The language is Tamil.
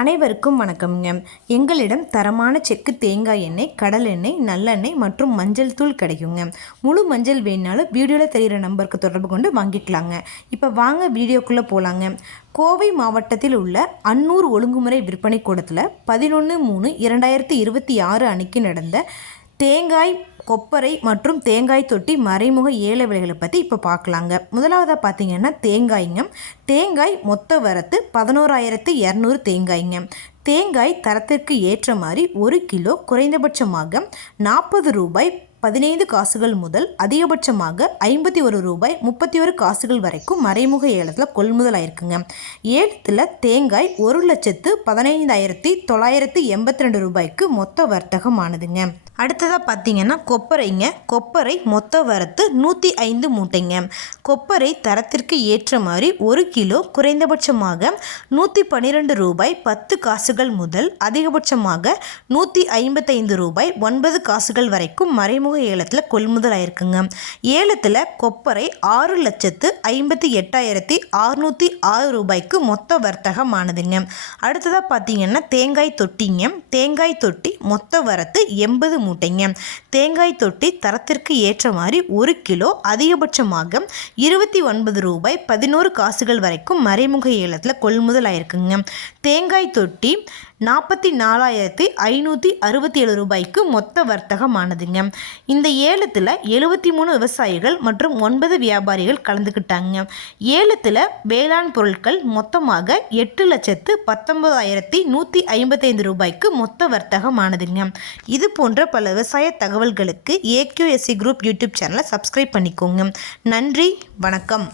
அனைவருக்கும் வணக்கம்ங்க. எங்களிடம் தரமான செக்கு தேங்காய் எண்ணெய், கடல் எண்ணெய், நல்லெண்ணெய் மற்றும் மஞ்சள் தூள் கிடைக்குங்க. முழு மஞ்சள் வேணுனாலும் வீடியோவில் தெரிகிற நம்பருக்கு தொடர்பு கொண்டு வாங்கிக்கலாங்க. இப்போ வாங்க வீடியோக்குள்ளே போகலாங்க. கோவை மாவட்டத்தில் உள்ள அன்னூர் ஒழுங்குமுறை விற்பனை கூடத்தில் 11/3/2026 அன்னைக்கு நடந்த தேங்காய், கொப்பரை மற்றும் தேங்காய் தொட்டி மறைமுக ஏல விலைகளை பற்றி இப்போ பார்க்கலாங்க. முதலாவதாக பார்த்தீங்கன்னா தேங்காய் மொத்த வரத்து 11,200 தேங்காய்ங்க. தேங்காய் தரத்திற்கு ஏற்ற மாதிரி 1 கிலோ குறைந்தபட்சமாக 40 ரூபாய் 15 காசுகள் முதல் அதிகபட்சமாக 51 ரூபாய் 31 காசுகள் வரைக்கும் மறைமுக ஏலத்தில் கொள்முதல் ஆயிருக்குங்க. ஏலத்தில் தேங்காய் 1,15,982 ரூபாய்க்கு மொத்த வர்த்தகமானதுங்க. அடுத்ததாக பார்த்தீங்கன்னா கொப்பரை மொத்த வரத்து 105 மூட்டைங்க. கொப்பரை தரத்திற்கு ஏற்ற மாதிரி 1 கிலோ குறைந்தபட்சமாக 112 ரூபாய் 10 காசுகள் முதல் அதிகபட்சமாக 155 ரூபாய் 9 காசுகள் வரைக்கும் மறைமுக ஏலத்தில் கொள்முதல் ஆயிருக்குங்க. ஏலத்தில் கொப்பரை 6,58,606 ரூபாய்க்கு மொத்த வர்த்தகமானதுங்க. அடுத்ததாக பார்த்தீங்கன்னா தேங்காய் தொட்டி மொத்த வரத்து 80 மூட்டைங்க. தேங்காய் தொட்டி தரத்திற்கு ஏற்ற மாதிரி 1 கிலோ அதிகபட்சமாக 29 ரூபாய் 11 காசுகள் வரைக்கும் மறைமுக ஏலத்தில் கொள்முதல் ஆயிருக்குங்க. தேங்காய் தொட்டி 44,567 ரூபாய்க்கு மொத்த வர்த்தகமானதுங்க. இந்த ஏலத்தில் 73 விவசாயிகள் மற்றும் 9 வியாபாரிகள் கலந்துக்கிட்டாங்க. ஏலத்தில் வேளாண் பொருட்கள் மொத்தமாக 8,19,155 ரூபாய்க்கு மொத்த வர்த்தகமானதுங்க. இது போன்ற பல விவசாய தகவல்களுக்கு AQSC குரூப் யூடியூப் சேனலை சப்ஸ்கிரைப் பண்ணிக்கோங்க. நன்றி, வணக்கம்.